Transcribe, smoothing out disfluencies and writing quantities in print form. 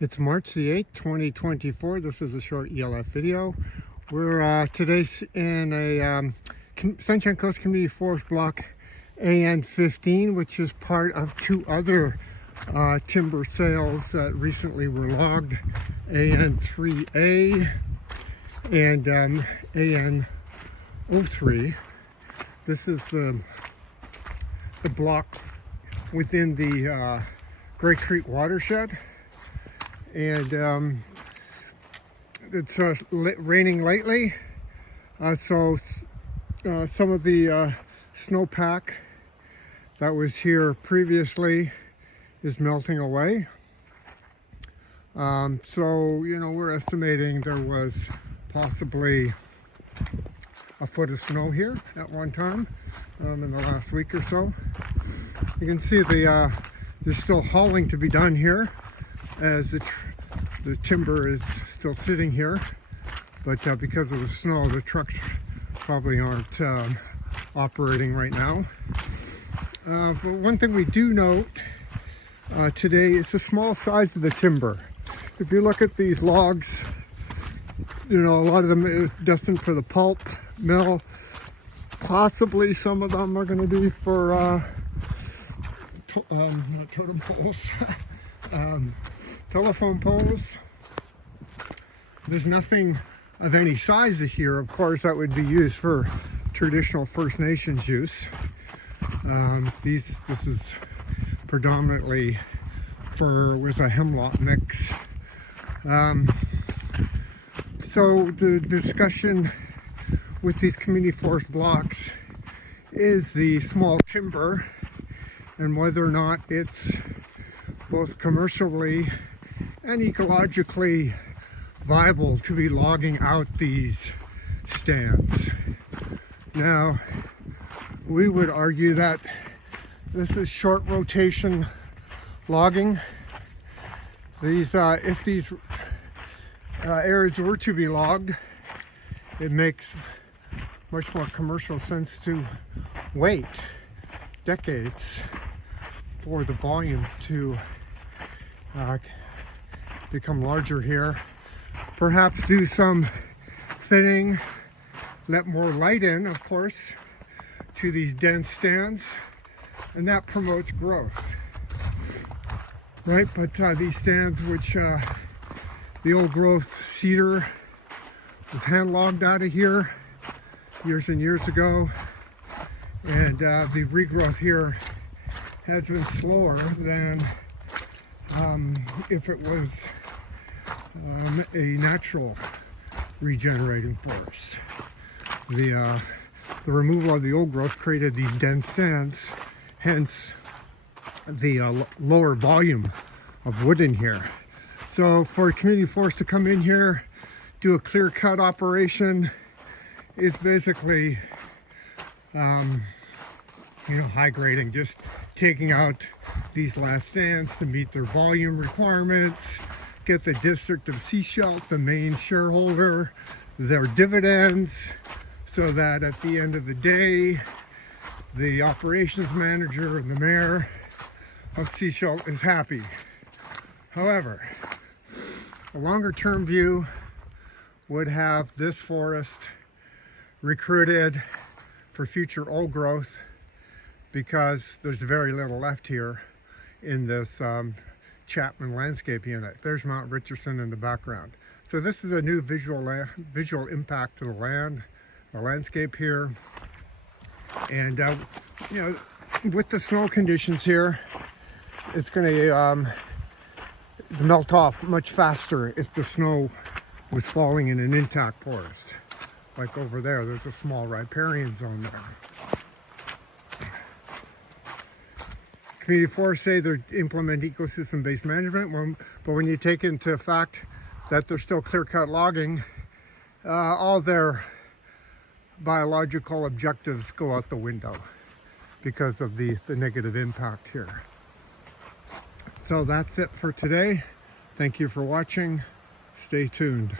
It's March the 8th, 2024. This is a short ELF video. We're today in a Sunshine Coast Community Forest Block AN15, which is part of two other timber sales that recently were logged, AN3A and AN03. This is the block within the Gray Creek Watershed. And it's raining lately, so some of the snowpack that was here previously is melting away. So, you know, we're estimating there was possibly a foot of snow here at one time in the last week or so. You can see there's still hauling to be done here, as the timber is still sitting here, but because of the snow, the trucks probably aren't operating right now. But one thing we do note today is the small size of the timber. If you look at these logs, you know, a lot of them is destined for the pulp mill. Possibly some of them are going to be for totem poles. Telephone poles. There's nothing of any size here, of course, that would be used for traditional First Nations use. This is predominantly fir with a hemlock mix. So the discussion with these community forest blocks is the small timber and whether or not it's both commercially and ecologically viable to be logging out these stands. Now, we would argue that this is short rotation logging. These, if these areas were to be logged, it makes much more commercial sense to wait decades for the volume to become larger here. Perhaps do some thinning, let more light in, of course, to these dense stands, and that promotes growth, right? But these stands, which the old growth cedar was hand logged out of here years and years ago, and the regrowth here has been slower than if it was a natural regenerating forest. The removal of the old growth created these dense stands, hence the lower volume of wood in here. So for a community forest to come in here, do a clear cut operation, is basically high grading, just taking out these last stands to meet their volume requirements, get the district of Sechelt, the main shareholder, their dividends, so that at the end of the day, the operations manager and the mayor of Sechelt is happy. However, a longer term view would have this forest recruited for future old growth, because there's very little left here in this Chapman Landscape Unit. There's Mount Richardson in the background. So this is a new visual impact to the land, the landscape here. And you know, with the snow conditions here, it's going to melt off much faster if the snow was falling in an intact forest. Like over there, there's a small riparian zone there. Community forests say they implement ecosystem-based management, but when you take into fact that they're still clear-cut logging, all their biological objectives go out the window because of the negative impact here. So that's it for today. Thank you for watching. Stay tuned.